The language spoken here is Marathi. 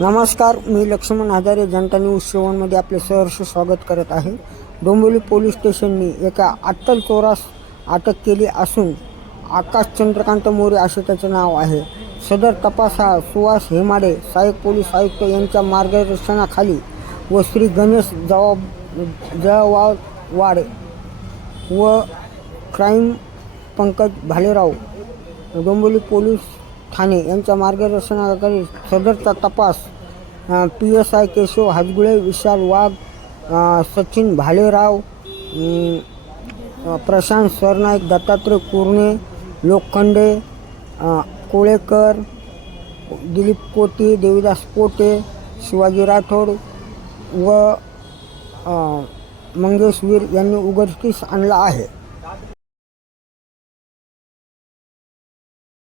नमस्कार मी लक्ष्मण हजारे जनता न्यूज सेवनमध्ये आपले सहर्ष स्वागत करत आहे. डोंबिवली पोलीस स्टेशनने एका अट्टल चोरास अटक केली असून आकाश चंद्रकांत मोरे असे त्याचं नाव आहे. सदर तपास हा सुहास हेमाडे सहाय्यक पोलीस आयुक्त यांच्या मार्गदर्शनाखाली व श्री गणेश जवाब जवावाड व क्राईम पंकज भालेराव डोंबिवली पोलीस ठाणे यांच्या मार्गदर्शनाखाली सदरचा तपास P S I Keshav Hajgule Vishal Wagh Sachin Bhalerao Prashant Sarnaik Dattatray Kurne Lokhande Kolekar Dilip Koti Devidas Pote Shivaji Rathod व मंगेशवीर मंगेश वीर यांनी उघडकीस आणला आहे.